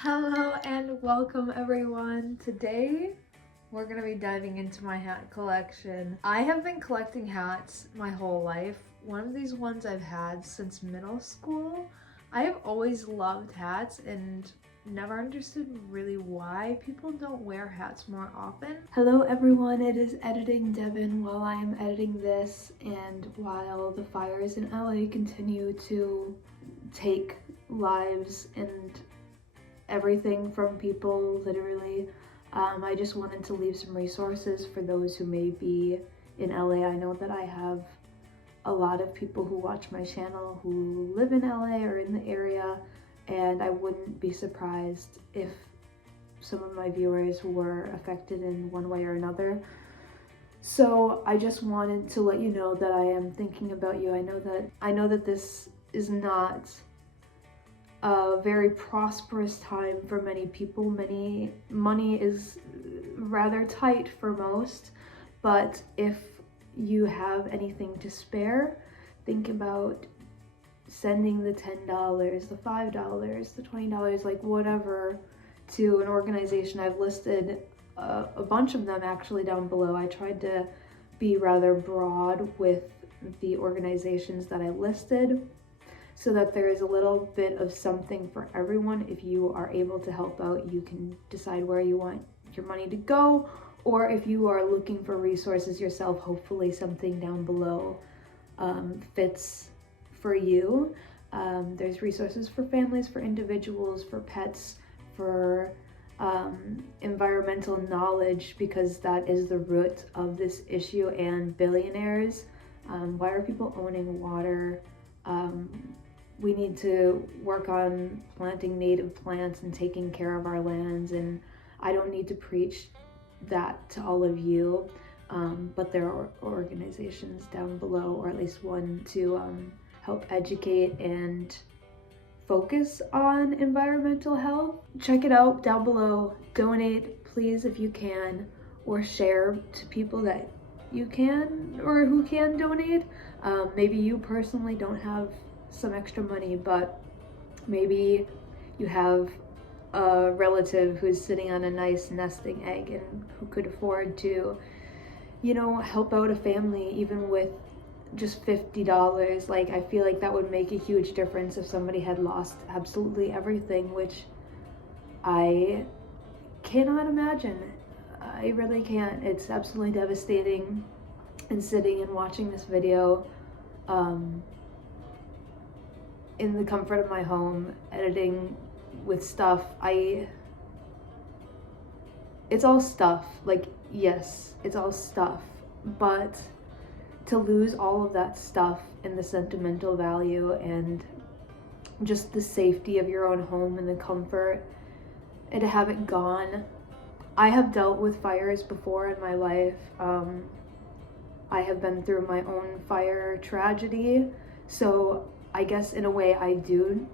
Hello and welcome everyone. Today we're going to be diving into my hat collection. I have been collecting hats my whole life. One of these ones I've had since middle school. I have always loved hats and never understood really why people don't wear hats more often. Hello everyone, it is editing Devyn while I am editing this and while the fires in LA continue to take lives and everything from people, literally. I just wanted to leave some resources for those who may be in LA. I know that I have a lot of people who watch my channel who live in LA or in the area, and I wouldn't be surprised if some of my viewers were affected in one way or another. So I just wanted to let you know that I am thinking about you. I know that this is not a very prosperous time for many people. Money is rather tight for most, but if you have anything to spare, think about sending the $10, the $5, the $20, like whatever, to an organization. I've listed a bunch of them actually down below. I tried to be rather broad with the organizations that I listed, so that there is a little bit of something for everyone. If you are able to help out, you can decide where you want your money to go, or if you are looking for resources yourself, hopefully something down below fits for you. There's resources for families, for individuals, for pets, for environmental knowledge, because that is the root of this issue, and billionaires. Why are people owning water? We need to work on planting native plants and taking care of our lands, and I don't need to preach that to all of you, but there are organizations down below, or at least one, to help educate and focus on environmental health. Check it out down below. Donate, please, if you can, or share to people that you can or who can donate. Maybe you personally don't have some extra money, but maybe you have a relative who's sitting on a nice nesting egg and who could afford to, help out a family even with just $50. Like, I feel like that would make a huge difference if somebody had lost absolutely everything, which I cannot imagine. I really can't. It's absolutely devastating. And sitting and watching this video in the comfort of my home, editing with stuff, it's all stuff. Like, yes, it's all stuff, but to lose all of that stuff and the sentimental value and just the safety of your own home and the comfort, and to have it gone. I have dealt with fires before in my life. I have been through my own fire tragedy, so I guess in a way I do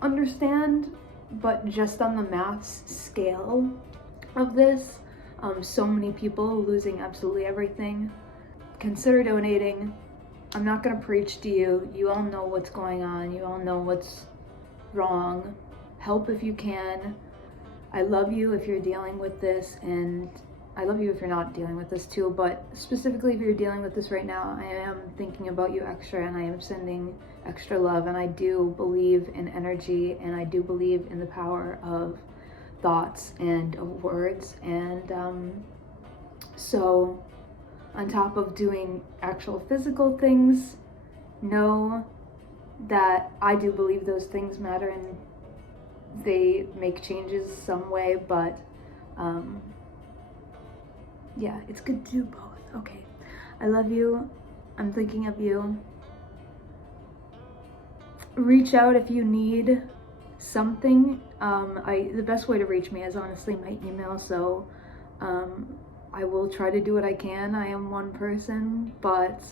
understand, but just on the mass scale of this, so many people losing absolutely everything, consider donating. I'm not gonna preach to you. You all know what's going on. You all know what's wrong. Help if you can. I love you if you're dealing with this, and I love you if you're not dealing with this too, but specifically if you're dealing with this right now, I am thinking about you extra, and I am sending extra love, and I do believe in energy, and I do believe in the power of thoughts and of words, and so on top of doing actual physical things, know that I do believe those things matter and they make changes some way, but yeah, it's good to do both. Okay, I love you. I'm thinking of you. Reach out if you need something. The best way to reach me is honestly my email, so I will try to do what I can. I am one person, but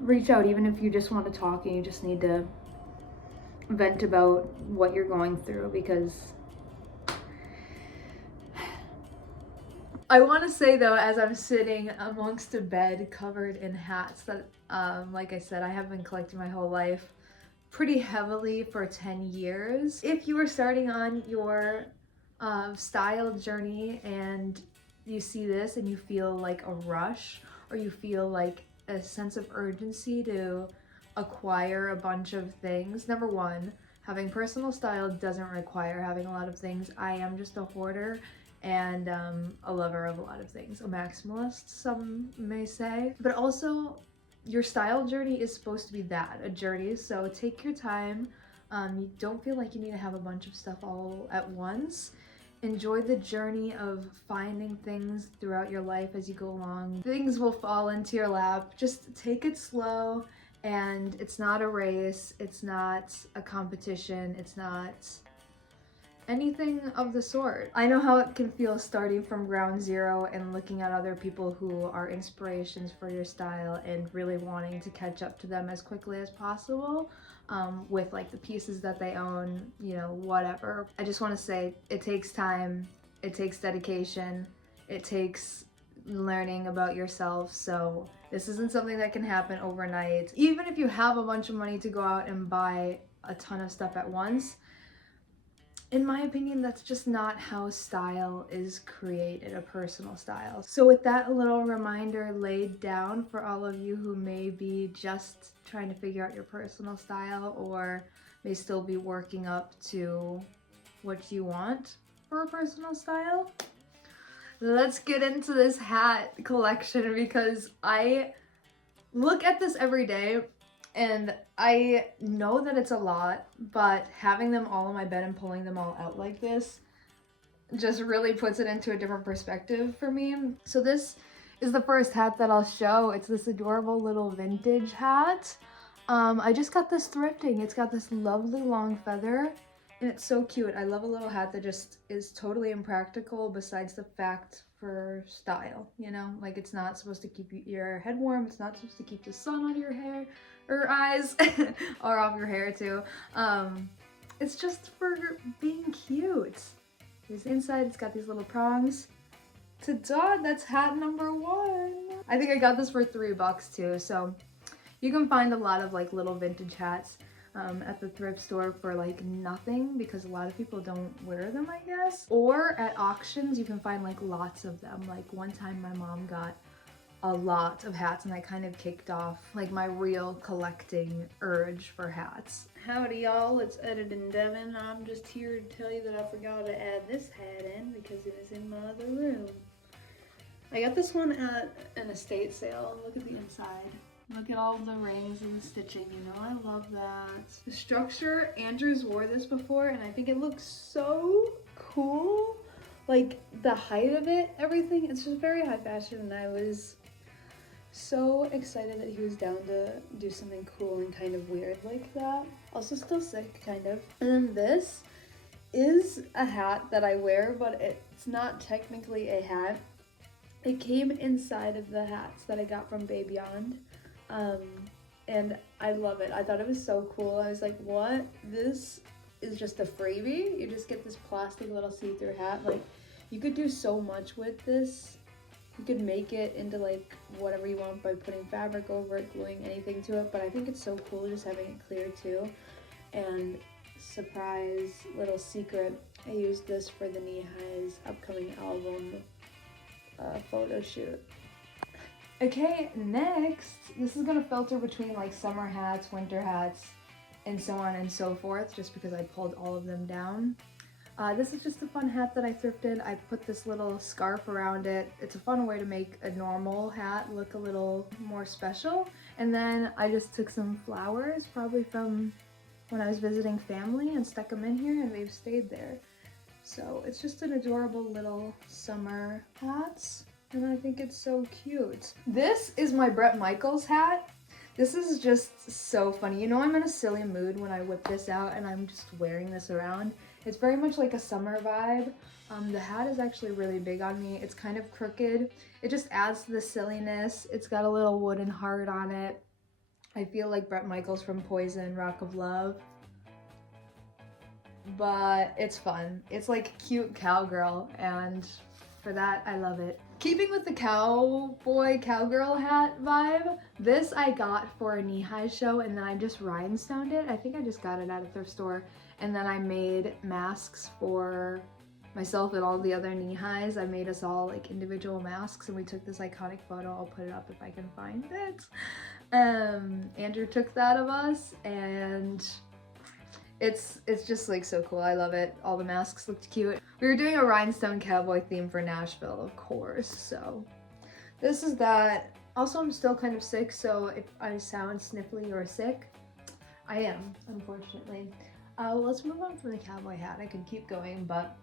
reach out even if you just want to talk and you just need to vent about what you're going through, because I want to say though, as I'm sitting amongst a bed covered in hats that, like I said, I have been collecting my whole life, pretty heavily for 10 years. If you are starting on your style journey and you see this and you feel like a rush, or you feel like a sense of urgency to acquire a bunch of things, number one, having personal style doesn't require having a lot of things. I am just a hoarder and a lover of a lot of things, a maximalist, some may say. But also, your style journey is supposed to be that, a journey, so take your time. You don't feel like you need to have a bunch of stuff all at once. Enjoy the journey of finding things throughout your life as you go along. Things will fall into your lap. Just take it slow, and it's not a race, it's not a competition, it's not anything of the sort. I know how it can feel starting from ground zero and looking at other people who are inspirations for your style and really wanting to catch up to them as quickly as possible. With like the pieces that they own, you know, whatever. I just want to say it takes time, it takes dedication, it takes learning about yourself. So this isn't something that can happen overnight. Even if you have a bunch of money to go out and buy a ton of stuff at once, in my opinion, that's just not how style is created, a personal style. So with that little reminder laid down for all of you who may be just trying to figure out your personal style, or may still be working up to what you want for a personal style, let's get into this hat collection, because I look at this every day and I know that it's a lot, but having them all in my bed and pulling them all out like this just really puts it into a different perspective for me. So this is the first hat that I'll show. It's this adorable little vintage hat. I just got this thrifting. It's got this lovely long feather and it's so cute. I love a little hat that just is totally impractical besides the fact for style, you know? Like, it's not supposed to keep your head warm. It's not supposed to keep the sun on your hair or eyes or off your hair too. It's just for being cute. Here's the inside. It's got these little prongs. Ta-da! That's hat number one. I think I got this for $3 too, so you can find a lot of like little vintage hats at the thrift store for like nothing, because a lot of people don't wear them, I guess. Or at auctions you can find like lots of them. Like one time my mom got a lot of hats and that kind of kicked off like my real collecting urge for hats. Howdy y'all, it's Editing Devyn. I'm just here to tell you that I forgot to add this hat in because it was in my other room. I got this one at an estate sale. Look at the inside. Look at all the rings and the stitching, you know, I love that. The structure, Andrew's wore this before and I think it looks so cool. Like the height of it, everything, it's just very high fashion, and I was so excited that he was down to do something cool and kind of weird like that. Also still sick, kind of. And then this is a hat that I wear, but it's not technically a hat. It came inside of the hats that I got from Beyond. And I love it. I thought it was so cool. I was like, what? This is just a freebie? You just get this plastic little see-through hat. Like, you could do so much with this. You could make it into like whatever you want by putting fabric over it, gluing anything to it, but I think it's so cool just having it clear too. And surprise little secret, I used this for the Knee High's upcoming album photo shoot. Okay, next, this is gonna filter between like summer hats, winter hats, and so on and so forth, just because I pulled all of them down. This is just a fun hat that I thrifted. I put this little scarf around it. It's a fun way to make a normal hat look a little more special. And then I just took some flowers, probably from when I was visiting family, and stuck them in here, and they've stayed there. So it's just an adorable little summer hat, and I think it's so cute. This is my Bret Michaels hat. This is just so funny. You know, I'm in a silly mood when I whip this out and I'm just wearing this around. It's very much like a summer vibe. The hat is actually really big on me. It's kind of crooked. It just adds to the silliness. It's got a little wooden heart on it. I feel like Bret Michaels from Poison, Rock of Love. But it's fun. It's like cute cowgirl, and for that, I love it. Keeping with the cowgirl hat vibe, this I got for a knee-high show and then I just rhinestoned it. I think I just got it at a thrift store. And then I made masks for myself and all the other knee-highs. I made us all like individual masks and we took this iconic photo. I'll put it up if I can find it. Andrew took that of us and it's just like so cool. I love it. All the masks looked cute. We were doing a rhinestone cowboy theme for Nashville, of course, so this is that. Also, I'm still kind of sick, so if I sound sniffly or sick, I am, unfortunately. Let's move on from the cowboy hat. I could keep going, but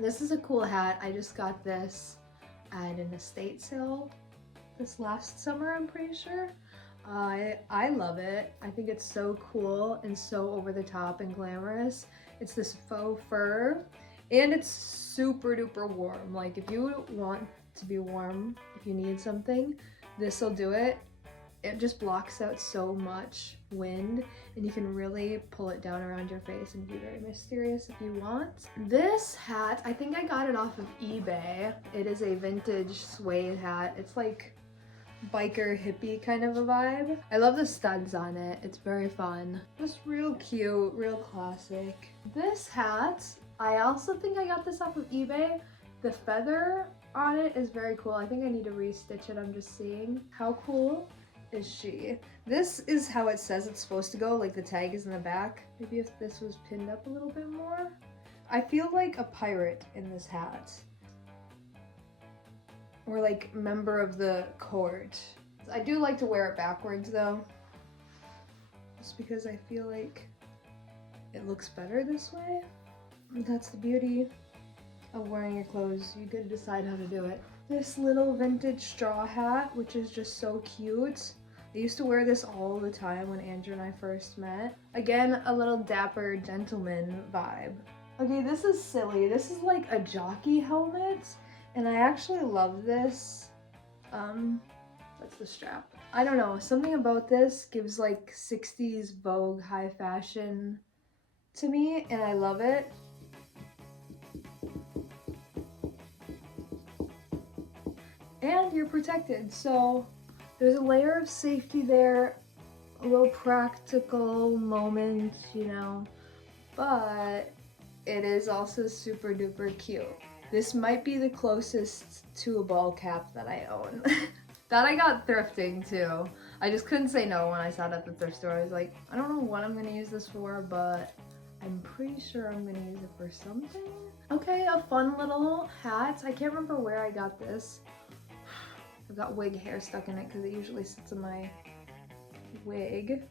this is a cool hat. I just got this at an estate sale this last summer, I'm pretty sure. I love it. I think it's so cool and so over the top and glamorous. It's this faux fur and it's super duper warm. Like if you want to be warm, if you need something, this will do it. It just blocks out so much wind and you can really pull it down around your face and be very mysterious if you want. This hat, I think I got it off of eBay. It is a vintage suede hat. It's like biker hippie kind of a vibe. I love the studs on it. It's very fun. Just real cute, real classic. This hat, I also think I got this off of eBay. The feather on it is very cool. I think I need to restitch it. I'm just seeing. How cool is she? This is how it says it's supposed to go, like the tag is in the back. Maybe if this was pinned up a little bit more. I feel like a pirate in this hat. Or like member of the court. I do like to wear it backwards though. Just because I feel like it looks better this way. That's the beauty of wearing your clothes. You get to decide how to do it. This little vintage straw hat, which is just so cute. I used to wear this all the time when Andrew and I first met. Again, a little dapper gentleman vibe. Okay, this is silly. This is like a jockey helmet. And I actually love this. That's the strap. I don't know, something about this gives like 60s Vogue high fashion to me, and I love it. And you're protected, so there's a layer of safety there, a little practical moment, you know, but it is also super duper cute. This might be the closest to a ball cap that I own. That I got thrifting too. I just couldn't say no when I saw it at the thrift store. I was like, I don't know what I'm gonna use this for, but I'm pretty sure I'm gonna use it for something. Okay, a fun little hat. I can't remember where I got this. I've got wig hair stuck in it because it usually sits in my wig.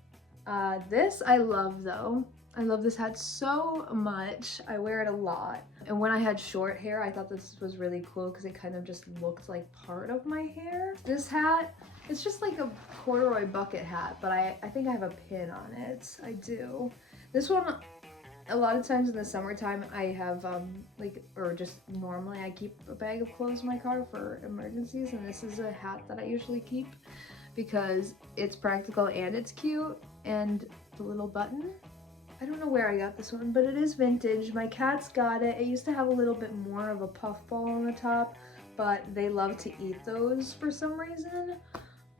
This I love though. I love this hat so much. I wear it a lot. And when I had short hair, I thought this was really cool because it kind of just looked like part of my hair. This hat, it's just like a corduroy bucket hat, but I think I have a pin on it. I do. This one, a lot of times in the summertime, I have or just normally I keep a bag of clothes in my car for emergencies, and this is a hat that I usually keep because it's practical and it's cute, and the little button. I don't know where I got this one, but it is vintage. My cats got it. It used to have a little bit more of a puffball on the top, but they love to eat those for some reason.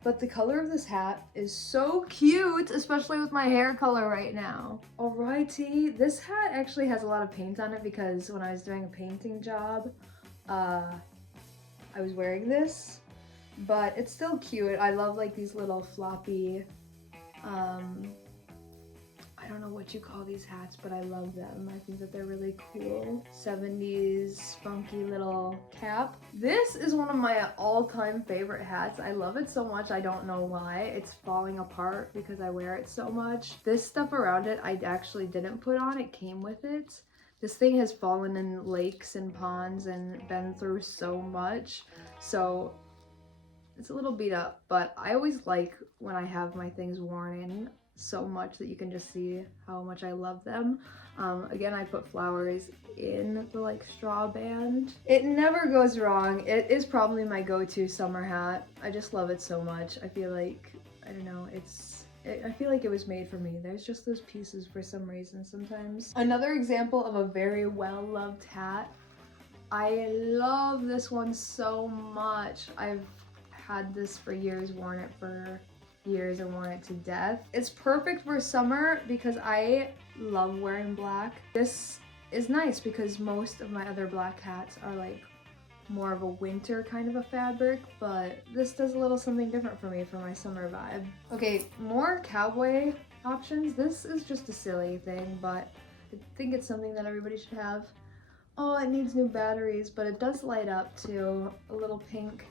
But the color of this hat is so cute, especially with my hair color right now. Alrighty, this hat actually has a lot of paint on it because when I was doing a painting job, I was wearing this, but it's still cute. I love like these little floppy, I don't know what you call these hats, but I love them. I think that they're really cool. 70s funky little cap. This is one of my all-time favorite hats. I love it so much, I don't know why. It's falling apart because I wear it so much. This stuff around it I actually didn't put on, it came with it. This thing has fallen in lakes and ponds and been through so much, so it's a little beat up, but I always like when I have my things worn in so much that you can just see how much I love them. Again, I put flowers in the like straw band. It never goes wrong. It is probably my go-to summer hat. I just love it so much. I feel like, I don't know, I feel like it was made for me. There's just those pieces for some reason sometimes. Another example of a very well-loved hat. I love this one so much. I've had this for years, worn it for years and worn it to death. It's perfect for summer because I love wearing black. This is nice because most of my other black hats are like more of a winter kind of a fabric, but this does a little something different for me for my summer vibe. Okay, more cowboy options. This is just a silly thing, but I think it's something that everybody should have. Oh, it needs new batteries, but it does light up too. A little pink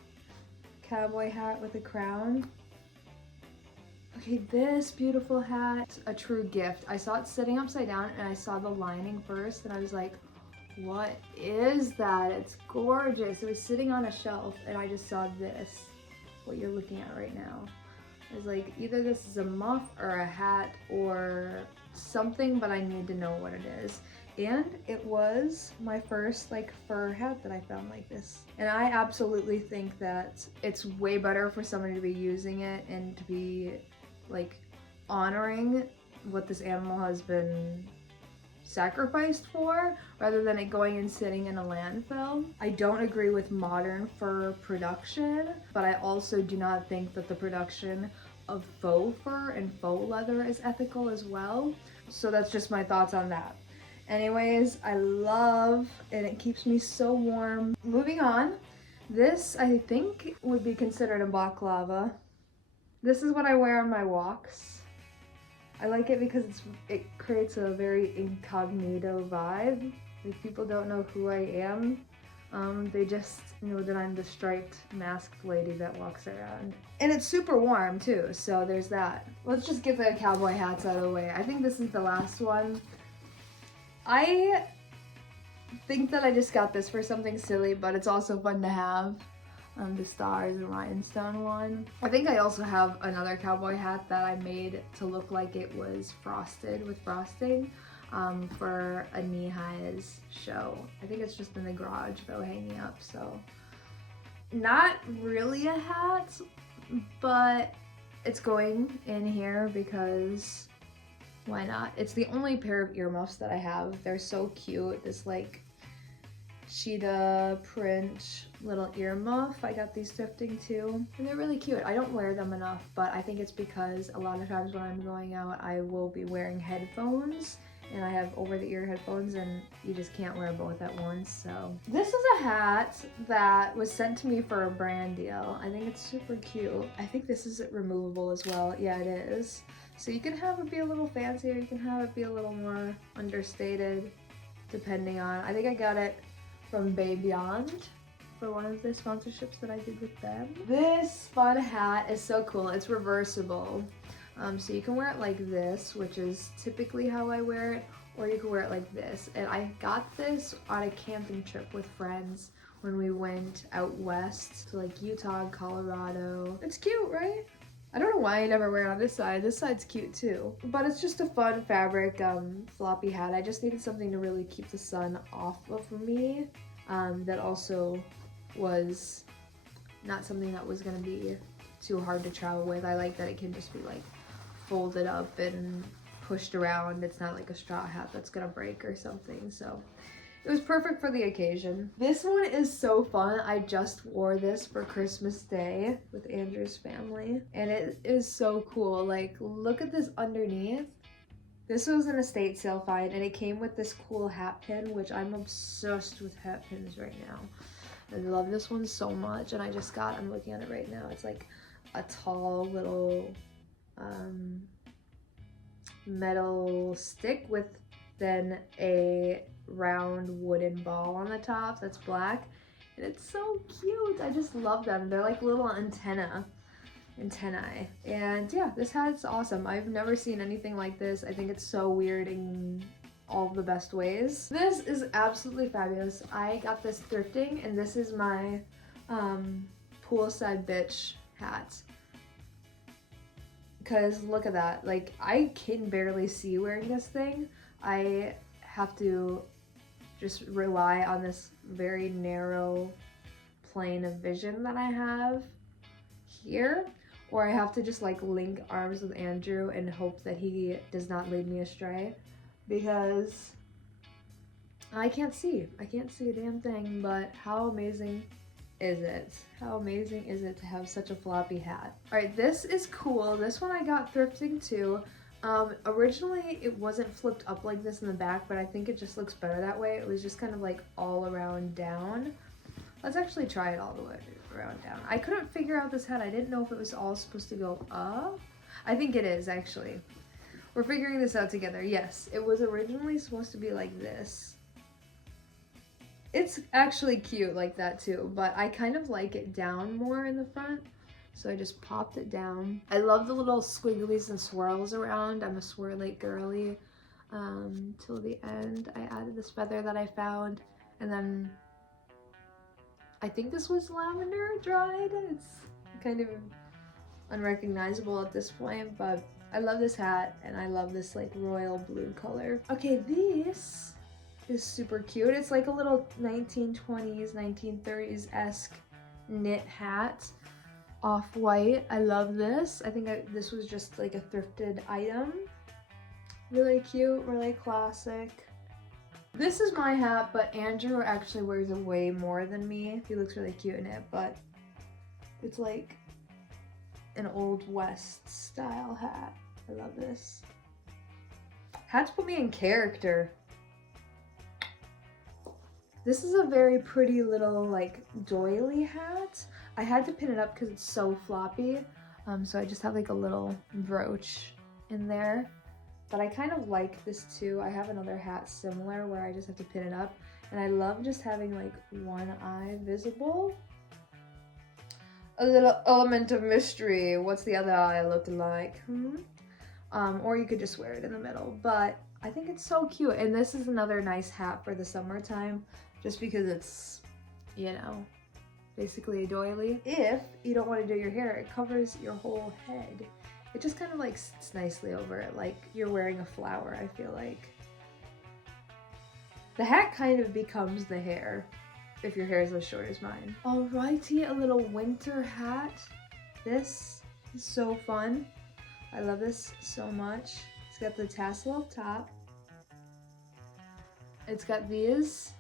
cowboy hat with a crown. Okay, this beautiful hat, a true gift. I saw it sitting upside down and I saw the lining first and I was like, what is that? It's gorgeous. It was sitting on a shelf and I just saw this, what you're looking at right now. I was like, either this is a muff or a hat or something, but I need to know what it is. And it was my first like fur hat that I found like this. And I absolutely think that it's way better for somebody to be using it and to be like honoring what this animal has been sacrificed for, rather than it going and sitting in a landfill. I don't agree with modern fur production, but I also do not think that the production of faux fur and faux leather is ethical as well. So that's just my thoughts on that. Anyways, I love, and it keeps me so warm. Moving on, this I think would be considered a balaclava. This is what I wear on my walks. I like it because it creates a very incognito vibe. Like, people don't know who I am. They just know that I'm the striped masked lady that walks around. And it's super warm too, so there's that. Let's just get the cowboy hats out of the way. I think this is the last one. I think that I just got this for something silly, but it's also fun to have. The stars and rhinestone one. I think I also have another cowboy hat that I made to look like it was frosted with frosting for a knee-highs show. I think it's just in the garage though, hanging up, so. Not really a hat, but it's going in here because why not? It's the only pair of earmuffs that I have. They're so cute. This like cheetah print little earmuff. I got these thrifting too, and they're really cute. I don't wear them enough, but I think it's because a lot of times when I'm going out, I will be wearing headphones, and I have over-the-ear headphones, and you just can't wear both at once. So this is a hat that was sent to me for a brand deal. I think it's super cute. I think this is removable as well. Yeah, it is. So you can have it be a little fancier, you can have it be a little more understated, depending on, I think I got it from Bay Beyond for one of the sponsorships that I did with them. This fun hat is so cool. It's reversible. So you can wear it like this, which is typically how I wear it, or you can wear it like this. And I got this on a camping trip with friends when we went out west to like Utah, Colorado. It's cute, right? I don't know why I never wear it on this side. This side's cute too. But it's just a fun fabric floppy hat. I just needed something to really keep the sun off of me. That also was not something that was gonna be too hard to travel with. I like that it can just be like folded up and pushed around. It's not like a straw hat that's gonna break or something. So it was perfect for the occasion. This one is so fun. I just wore this for Christmas Day with Andrew's family, and it is so cool. Like, look at this underneath. This was an estate sale find, and it came with this cool hat pin, which I'm obsessed with hat pins right now. I love this one so much, and I'm looking at it right now. It's like a tall little metal stick with then a round wooden ball on the top that's black, and it's so cute. I just love them. They're like little antennae, and yeah, this hat's awesome. I've never seen anything like this. I think it's so weird in all the best ways. This is absolutely fabulous. I got this thrifting, and this is my poolside bitch hat. Because look at that, like, I can barely see wearing this thing. I have to just rely on this very narrow plane of vision that I have here, or I have to just like link arms with Andrew and hope that he does not lead me astray, because I can't see a damn thing, but how amazing is it? How amazing is it to have such a floppy hat? All right, this is cool. This one I got thrifting too. Originally it wasn't flipped up like this in the back, but I think it just looks better that way. It was just kind of like all around down. Let's actually try it all the way around down. I couldn't figure out this hat. I didn't know if it was all supposed to go up. I think it is actually. We're figuring this out together. Yes, it was originally supposed to be like this. It's actually cute like that too, but I kind of like it down more in the front. So I just popped it down. I love the little squigglies and swirls around. I'm a swirly girly. Till the end, I added this feather that I found, and then I think this was lavender dried. It's kind of unrecognizable at this point, but I love this hat and I love this like royal blue color. Okay, this is super cute. It's like a little 1920s, 1930s-esque knit hat, off-white. I love this. I think this was just like a thrifted item. Really cute, really classic. This is my hat, but Andrew actually wears it way more than me. He looks really cute in it, but it's like an old West style hat. I love this. Hats put me in character. This is a very pretty little like doily hat. I had to pin it up because it's so floppy. So I just have like a little brooch in there. But I kind of like this too. I have another hat similar where I just have to pin it up. And I love just having like one eye visible. A little element of mystery. What's the other eye looking like? Or you could just wear it in the middle. But I think it's so cute. And this is another nice hat for the summertime. Just because it's, you know, basically a doily. If you don't want to do your hair, it covers your whole head. It just kind of like sits nicely over it, like you're wearing a flower, I feel like. The hat kind of becomes the hair, if your hair is as short as mine. Alrighty, a little winter hat. This is so fun. I love this so much. It's got the tassel up top. It's got these.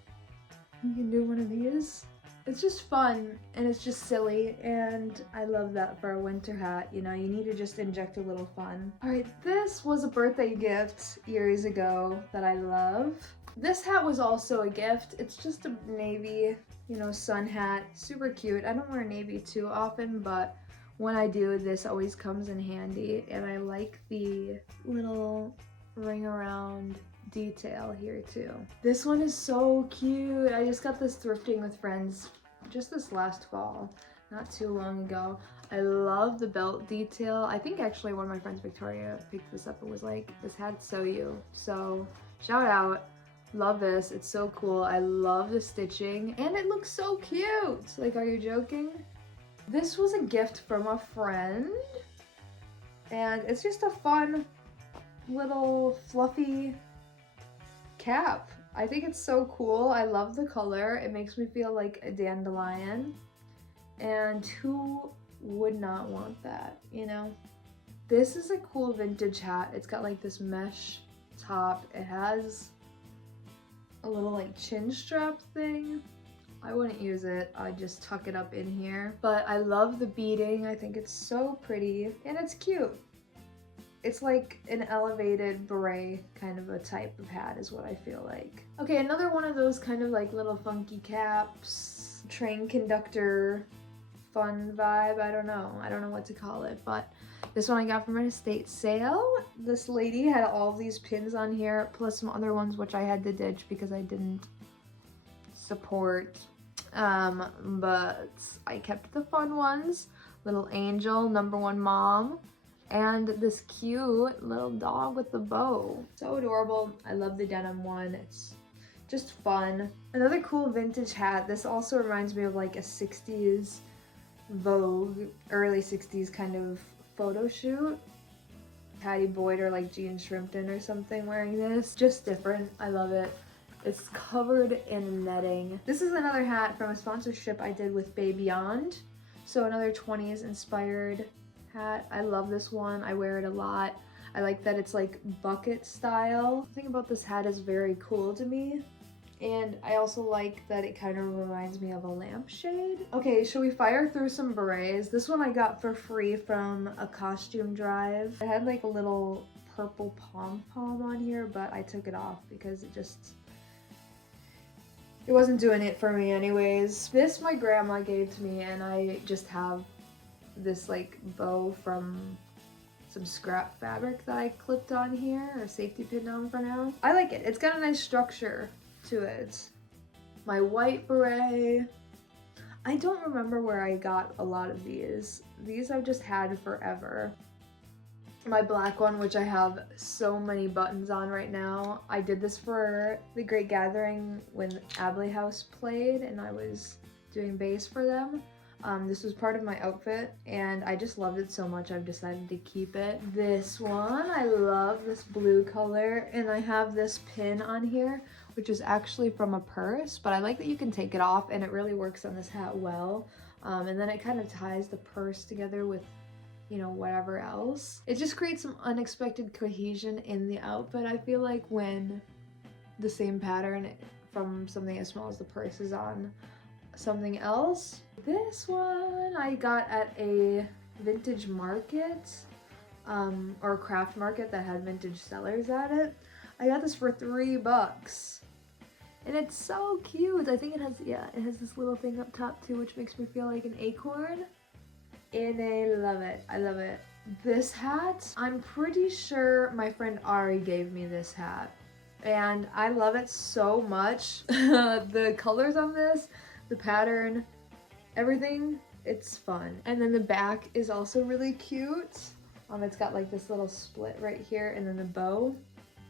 You can do one of these. It's just fun and it's just silly, and I love that for a winter hat. You know, you need to just inject a little fun. All right, this was a birthday gift years ago that I love. This hat was also a gift. It's just a navy, you know, sun hat. Super cute. I don't wear navy too often, but when I do, this always comes in handy. And I like the little ring around detail here too. This one is so cute. I just got this thrifting with friends just this last fall, not too long ago. I love the belt detail. I think actually one of my friends, Victoria, picked this up and was like, this hat's so you. So shout out. Love this. It's so cool. I love the stitching and it looks so cute. Like, are you joking? This was a gift from a friend and it's just a fun little fluffy cap. I think it's so cool. I love the color. It makes me feel like a dandelion. And who would not want that, you know? This is a cool vintage hat. It's got like this mesh top. It has a little like chin strap thing. I wouldn't use it. I'd just tuck it up in here. But I love the beading. I think it's so pretty and it's cute. It's like an elevated beret kind of a type of hat is what I feel like. Okay, another one of those kind of like little funky caps, train conductor, fun vibe. I don't know what to call it, but this one I got from an estate sale. This lady had all these pins on here, plus some other ones which I had to ditch because I didn't support. But I kept the fun ones. Little angel, #1 mom. And this cute little dog with the bow. So adorable. I love the denim one. It's just fun. Another cool vintage hat. This also reminds me of like a 60s Vogue, early 60s kind of photo shoot. Patty Boyd or like Jean Shrimpton or something wearing this. Just different. I love it. It's covered in netting. This is another hat from a sponsorship I did with Bay Beyond. So another 20s inspired hat. I love this one. I wear it a lot. I like that it's like bucket style. The thing about this hat is very cool to me And I also like that it kind of reminds me of a lampshade. Okay, should we fire through some berets? This one I got for free from a costume drive. It had like a little purple pom-pom on here, but I took it off because it wasn't doing it for me anyways. This my grandma gave to me, and I just have this like bow from some scrap fabric that I clipped on here, or safety pin on for now. I like it. It's got a nice structure to it. My white beret. I don't remember where I got a lot of these. These I've just had forever. My black one, which I have so many buttons on right now. I did this for the Great Gathering when Abley House played and I was doing bass for them. This was part of my outfit and I just loved it so much I've decided to keep it. This one, I love this blue color, and I have this pin on here which is actually from a purse, but I like that you can take it off and it really works on this hat well. And then it kind of ties the purse together with, you know, whatever else. It just creates some unexpected cohesion in the outfit, I feel like, when the same pattern from something as small as the purse is on something else. This one I got at a vintage market, or a craft market that had vintage sellers at it. I got this for $3 and it's so cute. I think it has this little thing up top too, which makes me feel like an acorn, and I love it. I love it. This hat, I'm pretty sure my friend Ari gave me this hat and I love it so much. The colors on this, the pattern, everything, it's fun. And then the back is also really cute. It's got like this little split right here and then the bow.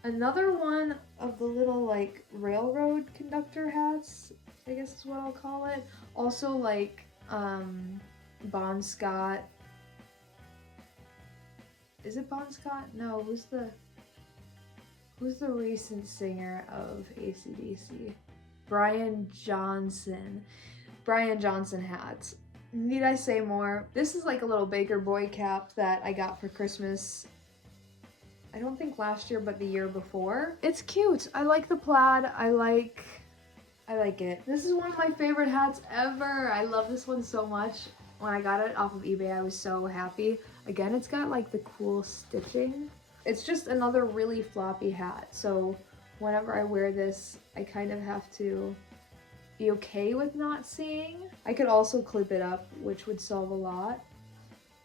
Another one of the little like railroad conductor hats, I guess is what I'll call it. Also like Bon Scott. Is it Bon Scott? No, who's the recent singer of AC/DC? Brian Johnson. Brian Johnson hats. Need I say more? This is like a little Baker Boy cap that I got for Christmas. I don't think last year, but the year before. It's cute. I like the plaid. I like it. This is one of my favorite hats ever. I love this one so much. When I got it off of eBay, I was so happy. Again, it's got like the cool stitching. It's just another really floppy hat. So whenever I wear this, I kind of have to be okay with not seeing. I could also clip it up, which would solve a lot.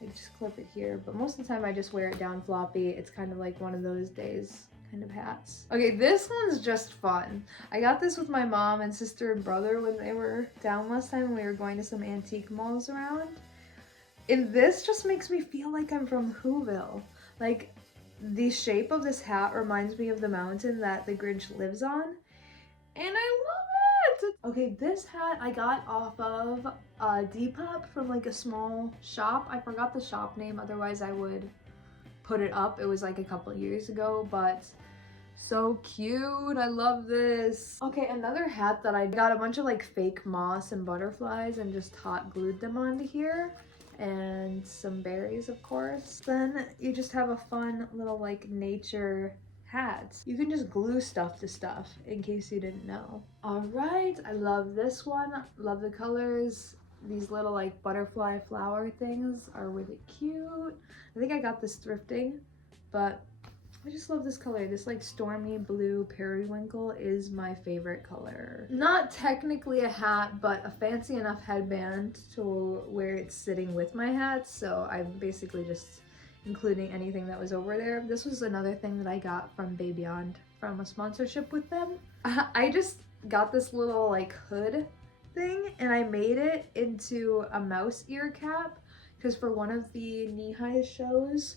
I just clip it here, but most of the time I just wear it down floppy. It's kind of like one of those days kind of hats. Okay, this one's just fun. I got this with my mom and sister and brother when they were down last time when we were going to some antique malls around. And this just makes me feel like I'm from Whoville. Like, the shape of this hat reminds me of the mountain that the Grinch lives on, and I love it! Okay, this hat I got off of Depop from like a small shop. I forgot the shop name, otherwise I would put it up. It was like a couple years ago, but so cute. I love this. Okay, another hat that I got a bunch of like fake moss and butterflies and just hot glued them onto here. And some berries, of course. Then you just have a fun little like nature hat. You can just glue stuff to stuff, in case you didn't know. All right, I love this one. Love the colors. These little like butterfly flower things are really cute. I think I got this thrifting, but I just love this color. This like stormy blue periwinkle is my favorite color. Not technically a hat, but a fancy enough headband to where it's sitting with my hat. So I'm basically just including anything that was over there. This was another thing that I got from Bayond from a sponsorship with them. I just got this little like hood thing and I made it into a mouse ear cap because for one of the knee-high shows,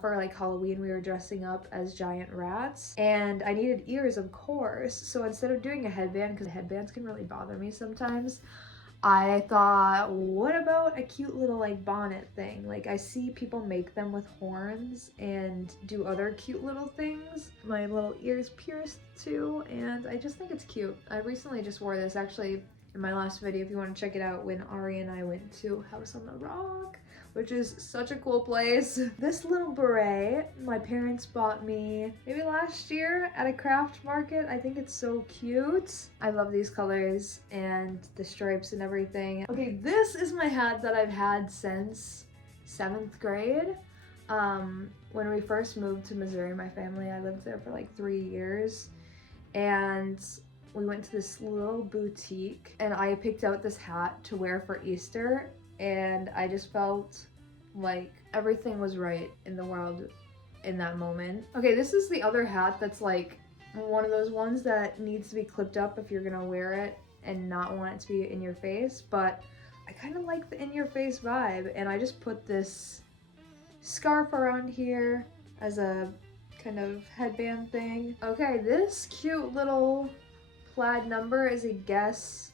for like Halloween, we were dressing up as giant rats and I needed ears, of course. So instead of doing a headband, because headbands can really bother me sometimes, I thought, what about a cute little like bonnet thing? Like I see people make them with horns and do other cute little things. My little ears pierced too, and I just think it's cute. I recently just wore this actually in my last video, if you want to check it out, when Ari and I went to House on the Rock. which is such a cool place. This little beret my parents bought me maybe last year at a craft market. I think it's so cute. I love these colors and the stripes and everything. Okay, this is my hat that I've had since 7th grade. When we first moved to Missouri, my family, I lived there for like 3 years, and we went to this little boutique and I picked out this hat to wear for Easter, and I just felt like everything was right in the world in that moment. Okay, this is the other hat that's like one of those ones that needs to be clipped up if you're gonna wear it and not want it to be in your face, but I kind of like the in your face vibe, and I just put this scarf around here as a kind of headband thing. Okay, this cute little plaid number is a Guess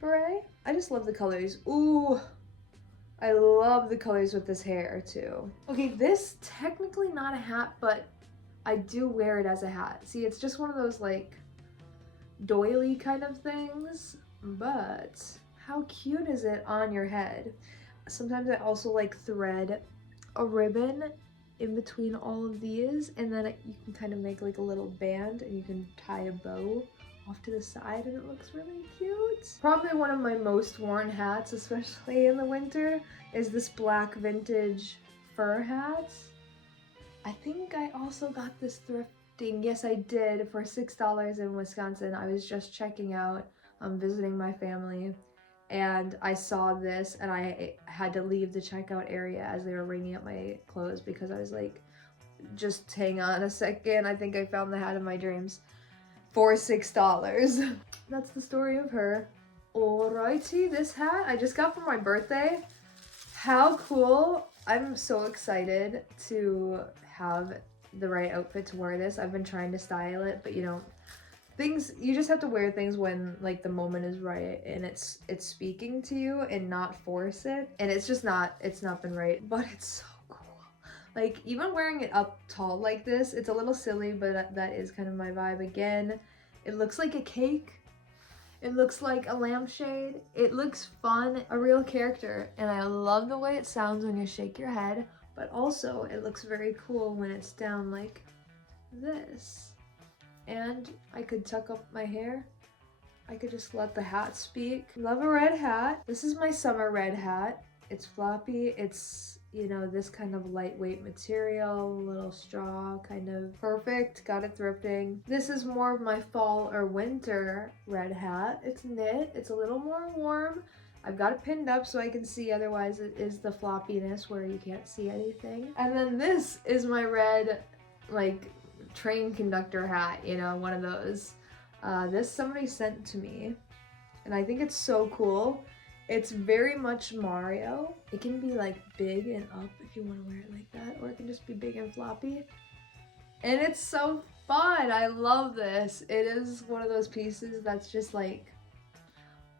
beret. I just love the colors. Ooh, I love the colors with this hair too. Okay, this technically not a hat, but I do wear it as a hat. See, it's just one of those like doily kind of things, but how cute is it on your head? Sometimes I also like thread a ribbon in between all of these, and then you can kind of make like a little band and you can tie a bow off to the side and it looks really cute. Probably one of my most worn hats, especially in the winter, is this black vintage fur hat. I think I also got this thrifting. Yes, I did, for $6 in Wisconsin. I was just checking out, visiting my family, and I saw this and I had to leave the checkout area as they were ringing up my clothes because I was like, just hang on a second, I think I found the hat of my dreams for $6. That's the story of her. Alrighty, this hat I just got for my birthday. How cool. I'm so excited to have the right outfit to wear this. I've been trying to style it, but you know, you just have to wear things when like the moment is right and it's speaking to you and not force it. And it's not been right, but it's so cool. Like even wearing it up tall like this, it's a little silly, but that is kind of my vibe. Again, it looks like a cake. It looks like a lampshade. It looks fun, a real character. And I love the way it sounds when you shake your head, but also it looks very cool when it's down like this. And I could tuck up my hair. I could just let the hat speak. Love a red hat. This is my summer red hat. It's floppy. It's, you know, this kind of lightweight material, little straw, kind of perfect. Got it thrifting. This is more of my fall or winter red hat. It's knit. It's a little more warm. I've got it pinned up so I can see, otherwise it is the floppiness where you can't see anything. And then this is my red, like, train conductor hat, you know, one of those. This somebody sent to me, and I think it's so cool. It's very much Mario. It can be like big and up if you want to wear it like that, or it can just be big and floppy. And it's so fun. I love this. It is one of those pieces that's just like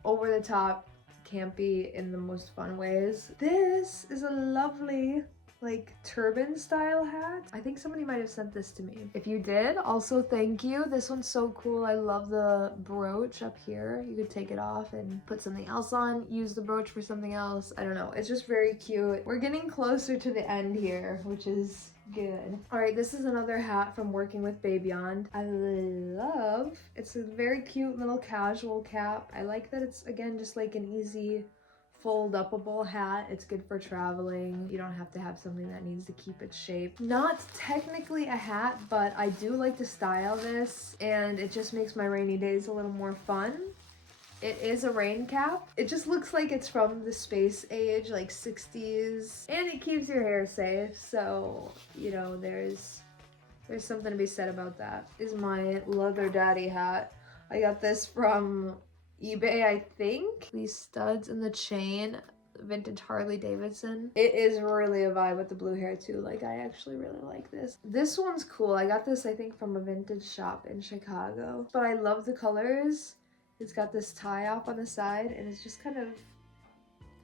over the top, campy in the most fun ways. This is a lovely like turban style hat. I think somebody might have sent this to me. If you did, also thank you. This one's so cool. I love the brooch up here. You could take it off and put something else on, use the brooch for something else. I don't know, it's just very cute. We're getting closer to the end here, which is good. All right, this is another hat from working with Devyn. I love, it's a very cute little casual cap. I like that it's, again, just like an easy fold-upable hat. It's good for traveling. You don't have to have something that needs to keep its shape. Not technically a hat, but I do like to style this, and it just makes my rainy days a little more fun. It is a rain cap. It just looks like it's from the space age, like 60s, and it keeps your hair safe, so, you know, there's something to be said about that. This is my leather daddy hat. I got this from eBay, I think. These studs and the chain, vintage Harley Davidson. It is really a vibe with the blue hair too. Like, I actually really like this. This one's cool. I got this, I think, from a vintage shop in Chicago. But I love the colors. It's got this tie off on the side, and it's just kind of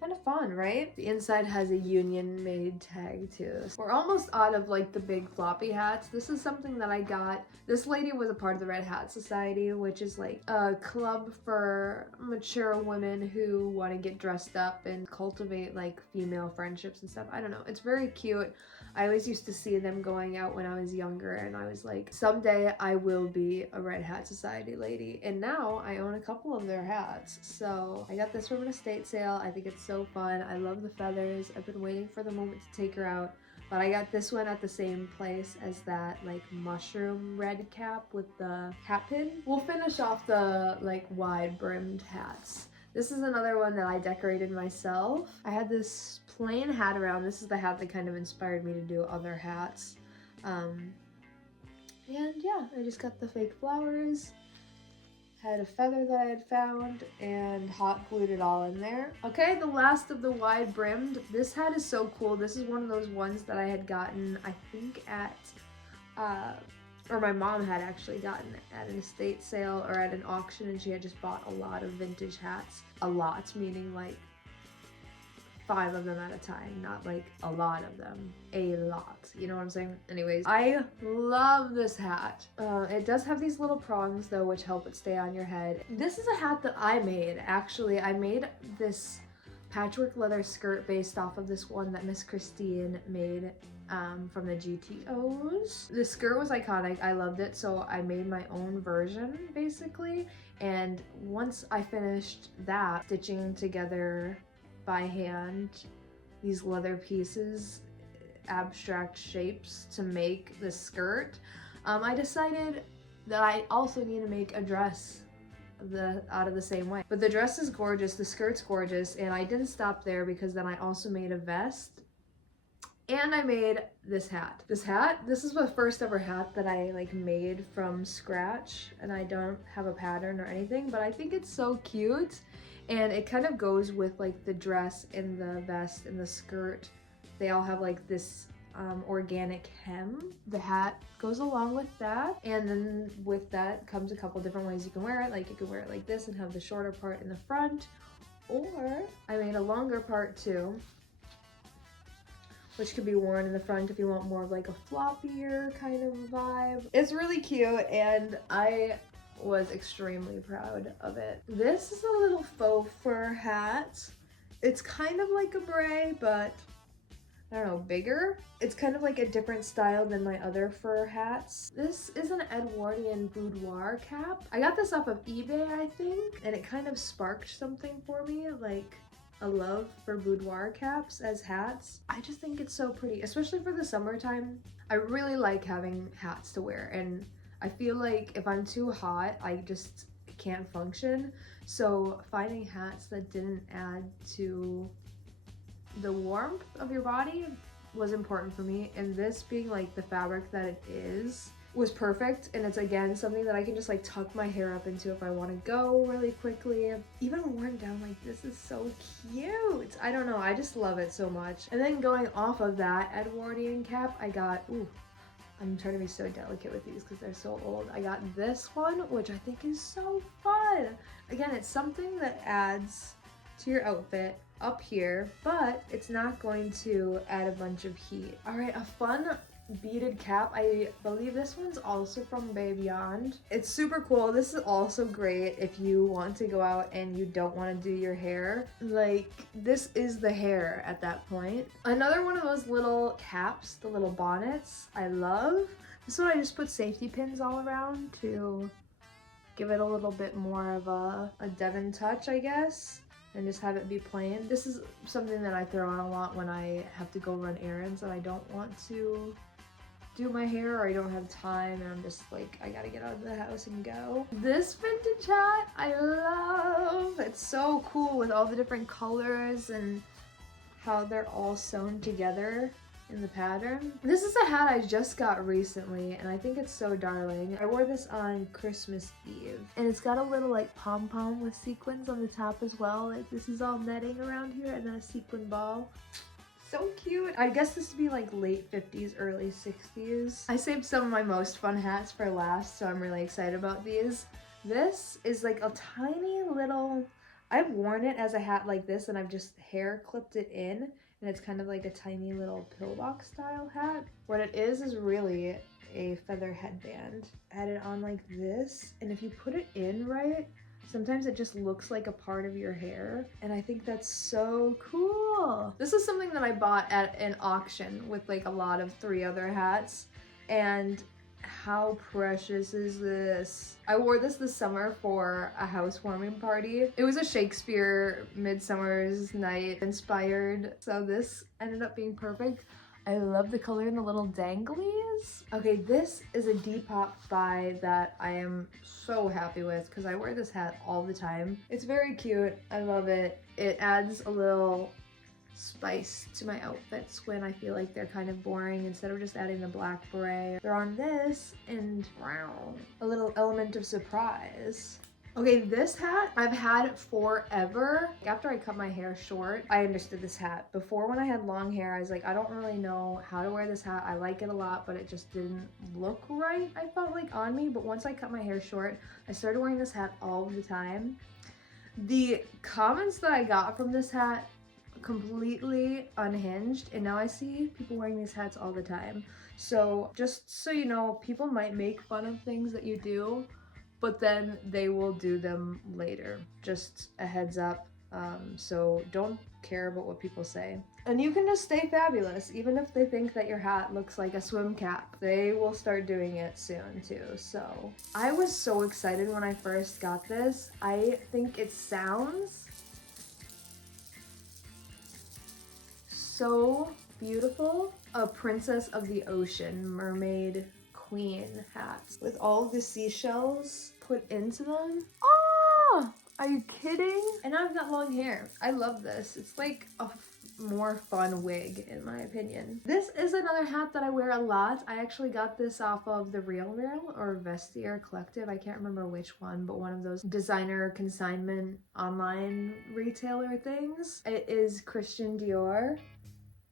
Kind of fun, right? The inside has a union made tag too. We're almost out of like the big floppy hats. This is something that I got. This lady was a part of the Red Hat Society, which is like a club for mature women who want to get dressed up and cultivate like female friendships and stuff. I don't know. It's very cute. I always used to see them going out when I was younger, and I was like, someday I will be a Red Hat Society lady. And now I own a couple of their hats. So I got this from an estate sale. I think it's so fun. I love the feathers. I've been waiting for the moment to take her out. But I got this one at the same place as that like mushroom red cap with the hat pin. We'll finish off the like wide brimmed hats. This is another one that I decorated myself. I had this plain hat around. This is the hat that kind of inspired me to do other hats. And yeah, I just got the fake flowers, had a feather that I had found, and hot glued it all in there. Okay, the last of the wide brimmed. This hat is so cool. This is one of those ones that I had gotten, I think at, or my mom had actually gotten at an estate sale or at an auction, and she had just bought a lot of vintage hats. A lot, meaning like 5 of them at a time, not like a lot of them. A lot, you know what I'm saying? Anyways, I love this hat. It does have these little prongs though, which help it stay on your head. This is a hat that I made, actually. I made this patchwork leather skirt based off of this one that Miss Christine made from the GTOs. The skirt was iconic. I loved it, so I made my own version basically. And once I finished that, stitching together by hand these leather pieces, abstract shapes to make the skirt, I decided that I also need to make a dress out of the same way. But the dress is gorgeous, the skirt's gorgeous, and I didn't stop there because then I also made a vest. And I made this hat. This is my first ever hat that I like made from scratch, and I don't have a pattern or anything, but I think it's so cute. And it kind of goes with like the dress and the vest and the skirt. They all have like this organic hem. The hat goes along with that. And then with that comes a couple different ways you can wear it. Like you can wear it like this and have the shorter part in the front. Or I made a longer part too, which could be worn in the front if you want more of like a floppier kind of vibe. It's really cute, and I was extremely proud of it. This is a little faux fur hat. It's kind of like a beret, but I don't know, bigger. It's kind of like a different style than my other fur hats. This is an Edwardian boudoir cap. I got this off of eBay, I think, and it kind of sparked something for me, like a love for boudoir caps as hats. I just think it's so pretty, especially for the summertime. I really like having hats to wear, and I feel like if I'm too hot, I just can't function. So finding hats that didn't add to the warmth of your body was important for me. And this being like the fabric that it is was perfect. And it's again something that I can just like tuck my hair up into if I want to go really quickly. Even worn down like this is so cute. I don't know, I just love it so much. And then going off of that Edwardian cap, I got, I'm trying to be so delicate with these because they're so old. I got this one, which I think is so fun. Again, it's something that adds to your outfit up here, but it's not going to add a bunch of heat. All right, a fun beaded cap. I believe this one's also from Bay Beyond. It's super cool. This is also great if you want to go out and you don't want to do your hair. Like, this is the hair at that point. Another one of those little caps, the little bonnets, I love. This one I just put safety pins all around to give it a little bit more of a Devyn touch, I guess, and just have it be plain. This is something that I throw on a lot when I have to go run errands and I don't want to do my hair, or I don't have time and I'm just like, I gotta get out of the house and go. This vintage hat I love. It's so cool with all the different colors and how they're all sewn together in the pattern. This is a hat I just got recently and I think it's so darling. I wore this on Christmas Eve and it's got a little like pom-pom with sequins on the top as well. Like this is all netting around here and then a sequin ball. So cute. I guess this would be like late 50s, early 60s. I saved some of my most fun hats for last, so I'm really excited about these. This is like a tiny little I've worn it as a hat like this, and I've just hair clipped it in, and it's kind of like a tiny little pillbox style hat. What it is really a feather headband. Add it on like this, and if you put it in right, sometimes it just looks like a part of your hair, and I think that's so cool. This is something that I bought at an auction with like a lot of 3 other hats, and how precious is this? I wore this summer for a housewarming party. It was a Shakespeare Midsummer's Night inspired, so this ended up being perfect. I love the color and the little danglies. Okay, this is a Depop buy that I am so happy with because I wear this hat all the time. It's very cute. I love it. It adds a little spice to my outfits when I feel like they're kind of boring. Instead of just adding the black beret, they're on this and wow, a little element of surprise. Okay, this hat I've had forever. After I cut my hair short, I understood this hat. Before, when I had long hair, I was like, I don't really know how to wear this hat. I like it a lot, but it just didn't look right, I felt like, on me. But once I cut my hair short, I started wearing this hat all the time. The comments that I got from this hat completely unhinged, and now I see people wearing these hats all the time. So just so you know, people might make fun of things that you do, but then they will do them later. Just a heads up. So don't care about what people say. And you can just stay fabulous, even if they think that your hat looks like a swim cap. They will start doing it soon too. So I was so excited when I first got this. I think it sounds so beautiful. A princess of the ocean, mermaid queen hats with all the seashells put into them. Oh, are you kidding? And I've got long hair. I love this. It's like a more fun wig in my opinion. This is another hat that I wear a lot. I actually got this off of the Real or Vestiaire Collective. I can't remember which one, but one of those designer consignment online retailer things. It is Christian Dior.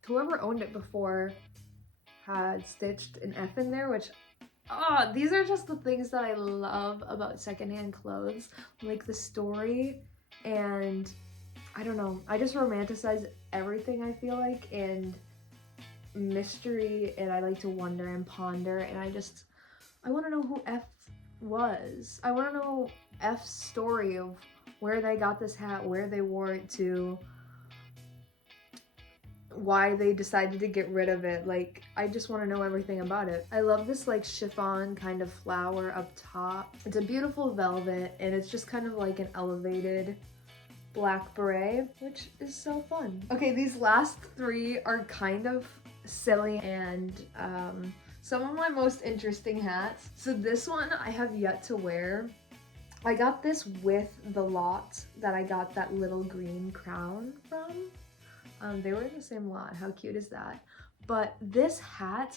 Whoever owned it before had stitched an F in there, which these are just the things that I love about secondhand clothes, like the story, and I don't know, I just romanticize everything, I feel like, and mystery, and I like to wonder and ponder, and I want to know who F was. I want to know F's story of where they got this hat, where they wore it to, why they decided to get rid of it. Like, I just want to know everything about it. I love this like chiffon kind of flower up top. It's a beautiful velvet, and it's just kind of like an elevated black beret, which is so fun. Okay, these last 3 are kind of silly and some of my most interesting hats. So this one I have yet to wear. I got this with the lot that I got that little green crown from. They were in the same lot. How cute is that? But this hat,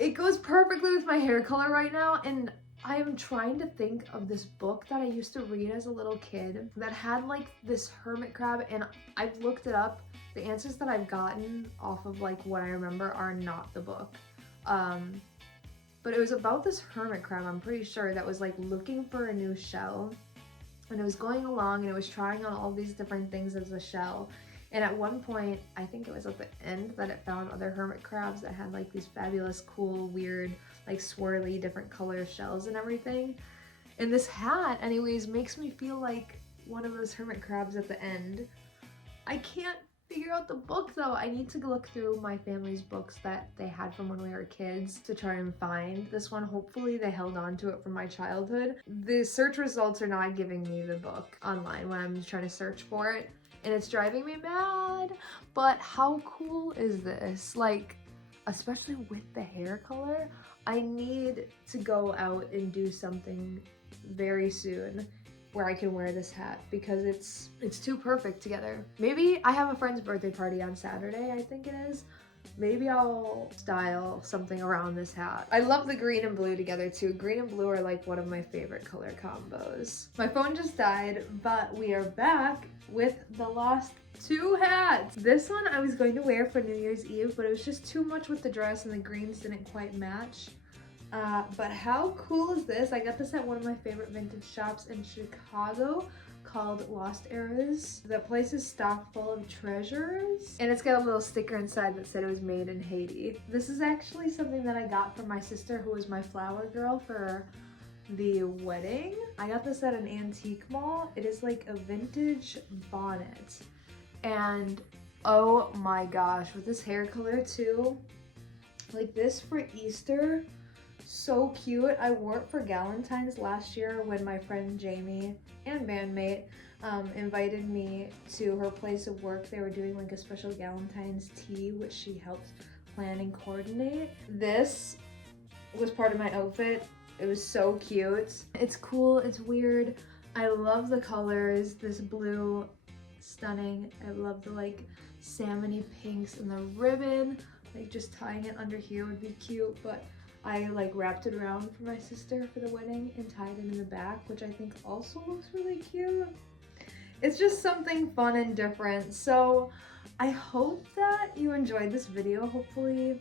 it goes perfectly with my hair color right now, and I am trying to think of this book that I used to read as a little kid that had like this hermit crab, and I've looked it up. The answers that I've gotten off of like what I remember are not the book. But it was about this hermit crab, I'm pretty sure, that was like looking for a new shell, and it was going along and it was trying on all these different things as a shell. And at one point, I think it was at the end, that it found other hermit crabs that had like these fabulous, cool, weird, like swirly, different color shells and everything. And this hat, anyways, makes me feel like one of those hermit crabs at the end. I can't figure out the book though. I need to look through my family's books that they had from when we were kids to try and find this one. Hopefully they held on to it from my childhood. The search results are not giving me the book online when I'm trying to search for it, and it's driving me mad. But how cool is this? Like, especially with the hair color, I need to go out and do something very soon where I can wear this hat because it's too perfect together. Maybe I have a friend's birthday party on Saturday, I think it is. Maybe I'll style something around this hat. I love the green and blue together too. Green and blue are like one of my favorite color combos. My phone just died, but we are back with the last 2 hats. This one I was going to wear for New Year's Eve, but it was just too much with the dress and the greens didn't quite match. But how cool is this? I got this at one of my favorite vintage shops in Chicago called Lost Eras. The place is stocked full of treasures, and it's got a little sticker inside that said it was made in Haiti. This is actually something that I got from my sister, who was my flower girl for the wedding. I got this at an antique mall. It is like a vintage bonnet, and oh my gosh, with this hair color too, like this for Easter, so cute. I wore it for Galentine's last year when my friend Jamie and bandmate invited me to her place of work. They were doing like a special Galentine's tea, which she helped plan and coordinate. This was part of my outfit. It was so cute. It's cool, it's weird. I love the colors. This blue, stunning. I love the like salmony pinks and the ribbon. Like just tying it under here would be cute, but I like wrapped it around for my sister for the wedding and tied it in the back, which I think also looks really cute. It's just something fun and different. So I hope that you enjoyed this video. Hopefully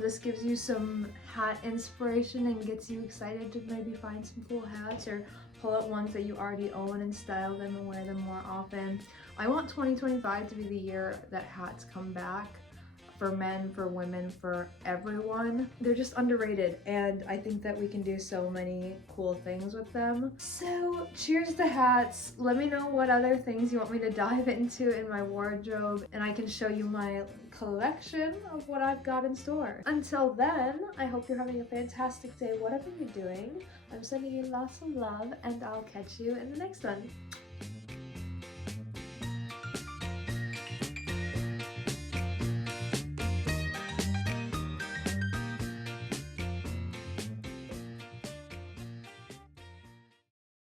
this gives you some hat inspiration and gets you excited to maybe find some cool hats or pull out ones that you already own and style them and wear them more often. I want 2025 to be the year that hats come back. For men, for women, for everyone. They're just underrated, and I think that we can do so many cool things with them. So cheers to hats. Let me know what other things you want me to dive into in my wardrobe, and I can show you my collection of what I've got in store. Until then, I hope you're having a fantastic day, whatever you're doing. I'm sending you lots of love, and I'll catch you in the next one.